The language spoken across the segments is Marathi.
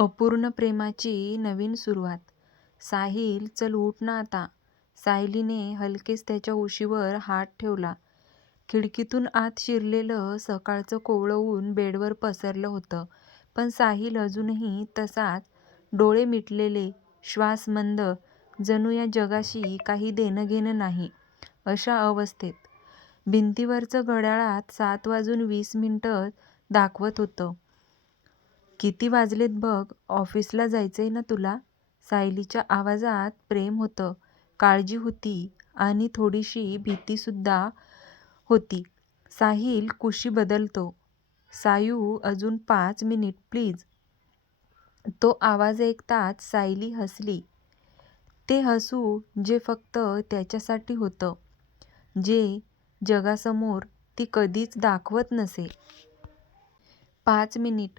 अपूर्ण प्रेमाची नवीन सुरुवात. साहिल चल उठ ना आता. सायलीने हलकेच त्याच्या उशीवर हात ठेवला. खिडकीतून आत शिरलेलं सकाळचं कोवळं ऊन बेडवर पसरलं होतं. पण साहिल अजूनही तसाच, डोळे मिटलेले, श्वास मंद, जणू या जगाशी काही देणंघेणं नाही अशा अवस्थेत. भिंतीवरचं घड्याळात सात वाजून वीस मिनिटं दाखवत होतं. किती वाजलेत बघ. ऑफिसला जायचंय ना तुला? सायलीच्या आवाजात प्रेम होतं, काळजी होती आणि थोडीशी भीतीसुद्धा होती. साहिल कुशी बदलतो. सायू अजून पाच मिनिट प्लीज. तो आवाज ऐकताच सायली हसली. ते हसू जे फक्त त्याच्यासाठी होतं. जे जगासमोर ती कधीच दाखवत नसे. पाच मिनिट?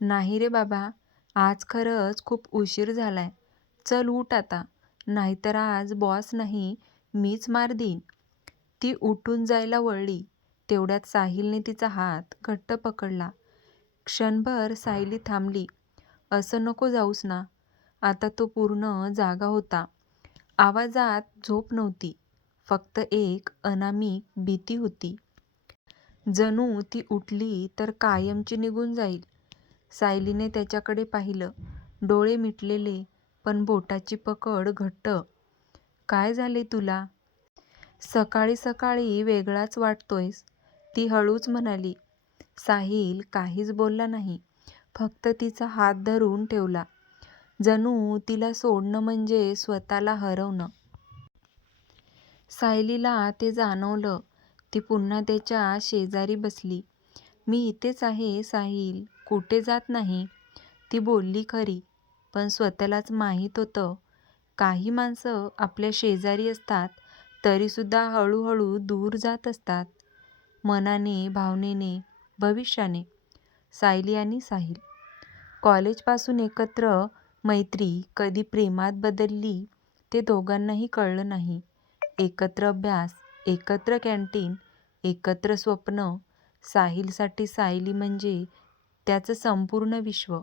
नाही रे बाबा. आज खरंच खूप उशीर झालाय. चल उठ आता. नाहीतर आज बॉस नाही मीच मार देईन. ती उठून जायला वळली, तेवढ्यात साहिलने तिचा हात घट्ट पकडला. क्षणभर सायली थांबली. असं नको जाऊस ना. आता तो पूर्ण जागा होता. आवाजात झोप नव्हती. फक्त एक अनामिक भीती होती. जणू ती उठली तर कायमची निघून जाईल. सायलीने त्याच्याकडे पाहिलं. डोळे मिटलेले, पण बोटाची पकड घट्ट. काय झाले तुला? सकाळी सकाळी वेगळाच वाटतोयस, ती हळूच म्हणाली. साहिल काहीच बोलला नाही. फक्त तिचा हात धरून ठेवला. जणू तिला सोडणं म्हणजे स्वतःला हरवणं. सायलीला ते जाणवलं. ती पुन्हा त्याच्या शेजारी बसली. मी इथेच आहे साहिल. कुठे जात नाही. ती बोलली खरी, पण स्वतःलाच माहीत होतं, काही माणसं आपल्या शेजारी असतात तरीसुद्धा हळूहळू दूर जात असतात. मनाने, भावनेने, भविष्याने. सायली आणि साहिल. कॉलेजपासून एकत्र मैत्री कधी प्रेमात बदलली ते दोघांनाही कळलं नाही. एकत्र अभ्यास, एकत्र कॅन्टीन, एकत्र स्वप्न साहिलसाठी सायली म्हणजे त्याचं संपूर्ण विश्व.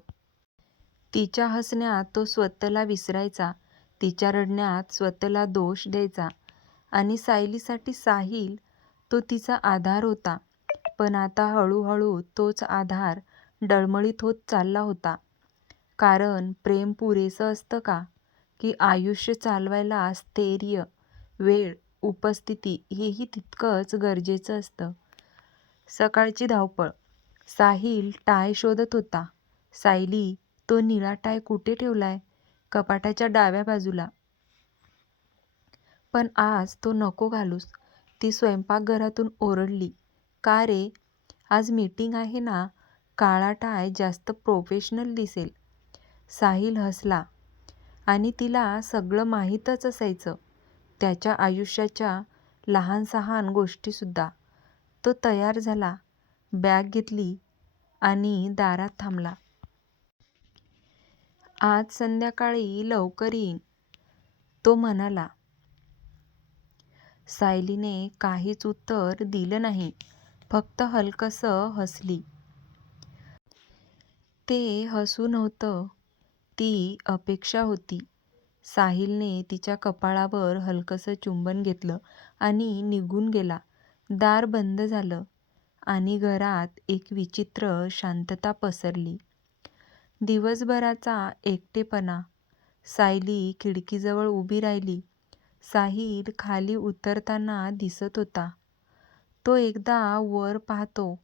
तिच्या हसण्यात तो स्वतःला विसरायचा. तिच्या रडण्यात स्वतःला दोष द्यायचा. आणि सायलीसाठी साहिल, तो तिचा आधार होता. पण आता हळूहळू तोच आधार डळमळीत होत चालला होता. कारण प्रेम पुरेसं असतं का? की आयुष्य चालवायला स्थैर्य, वेळ, उपस्थिती हेही तितकंच गरजेचं असतं? सकाळची धावपळ. साहिल टाय शोधत होता. सायली, तो निळा टाय कुठे ठेवलाय? कपाटाच्या डाव्या बाजूला. पण आज तो नको घालूस. ती स्वयंपाकघरातून ओरडली. का रे? आज मीटिंग आहे ना? काळा टाय जास्त प्रोफेशनल दिसेल. साहिल हसला. आणि तिला सगळं माहीतच असायचं. त्याच्या आयुष्याच्या लहानसहान गोष्टीसुद्धा. तो तयार झाला, बॅग घेतली आणि दारात थांबला. आज संध्याकाळी लवकर येईन, तो म्हणाला. सायलीने काहीच उत्तर दिलं नाही. फक्त हलकंसं हसली. ते हसू नव्हतं. ती अपेक्षा होती. साहिलने तिच्या कपाळावर हलकंसं चुंबन घेतलं आणि निघून गेला. दार बंद झालं. आणि घरात एक विचित्र शांतता पसरली. दिवसभराचा एकटेपणा. सायली खिडकीजवळ उभी राहिली. साहिल खाली उतरताना दिसत होता. तो एकदा वर पाहतो,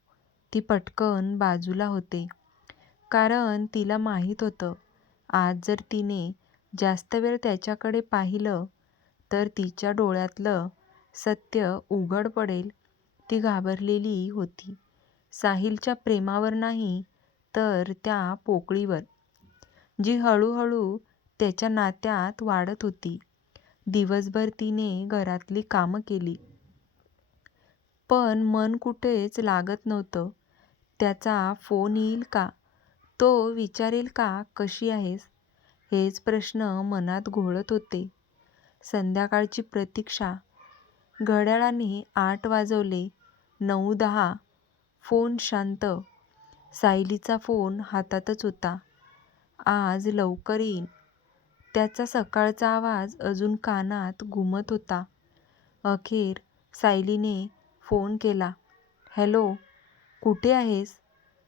ती पटकन बाजूला होते. कारण तिला माहीत होतं, आज जर तिने जास्त वेळ त्याच्याकडे पाहिलं तर तिच्या डोळ्यातलं सत्य उघड पडेल. ती घाबरलेली होती. साहिलच्या प्रेमावर नाही, तर त्या पोकळीवर, जी हळूहळू त्याच्या नात्यात वाढत होती. दिवसभर तिने घरातली कामं केली. पण मन कुठेच लागत नव्हतं. त्याचा फोन येईल का? तो विचारेल का कशी आहेस? हेच प्रश्न मनात घोळत होते. संध्याकाळची प्रतीक्षा. घड्याळाने आठ वाजवले. नऊ दहा. फोन शांत. सायलीचा फोन हातातच होता. आज लवकर येईन. त्याचा सकाळचा आवाज अजून कानात घुमत होता. अखेर सायलीने फोन केला. हॅलो, कुठे आहेस?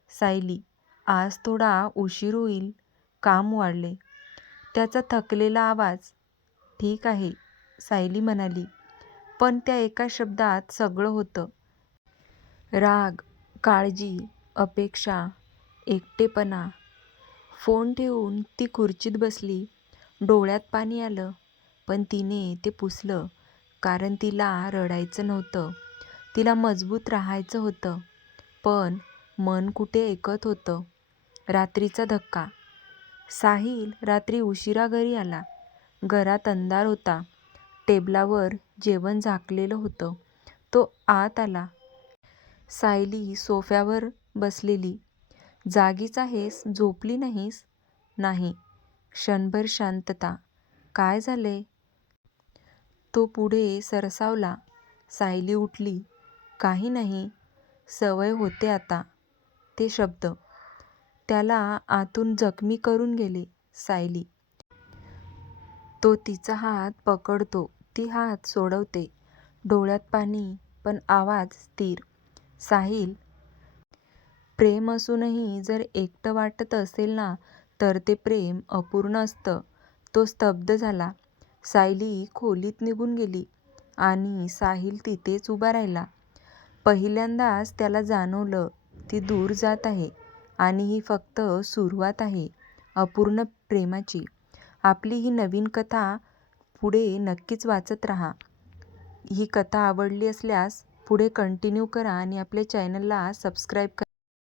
सायली, आज थोडा उशीर होईल. काम वाढले. त्याचा थकलेला आवाज. ठीक आहे, सायली म्हणाली. पण त्या एका शब्दात सगळं होतं. राग, काळजी, अपेक्षा, एकटेपणा. फोन ठेवून ती खुर्चीत बसली. डोळ्यात पाणी आलं. पण तिने ते पुसलं. कारण तिला रडायचं नव्हतं. तिला मजबूत राहायचं होतं. पण मन कुठे ऐकत होतं. रात्रीचा धक्का. साहिल रात्री उशिरा घरी आला. घरात अंधार होता. टेबलावर जेवण झाकलेलं होतं. तो आत आला. सायली सोफ्यावर बसलेली. जागीच आहेस? झोपली नाहीस? नाही. क्षणभर शांतता. काय झालंय? तो पुढे सरसावला. सायली उठली. काही नाही. सवय होते आता. ते शब्द. त्याला आतून जखमी करून गेले. सायली. तो तिचा हात पकडतो. ती हात सोडवते. डोळ्यात पाणी, पण आवाज स्थिर. साहिल. प्रेम असूनही जर एकटं वाटत असेल ना तर ते प्रेम अपूर्ण असतं. तो स्तब्ध झाला. सायली खोलीत निघून गेली. आणि साहिल तिथेच उभा राहिला. पहिल्यांदाच त्याला जाणवलं ती दूर जात आहे. आणि ही फक्त सुरुवात आहे अपूर्ण प्रेमाची. आपली ही नवीन कथा पुढे नक्कीच वाचत राहा. ही कथा आवडली असल्यास पुढे कंटिन्यू करा आणि आपल्या चॅनलला सबस्क्राईब करा.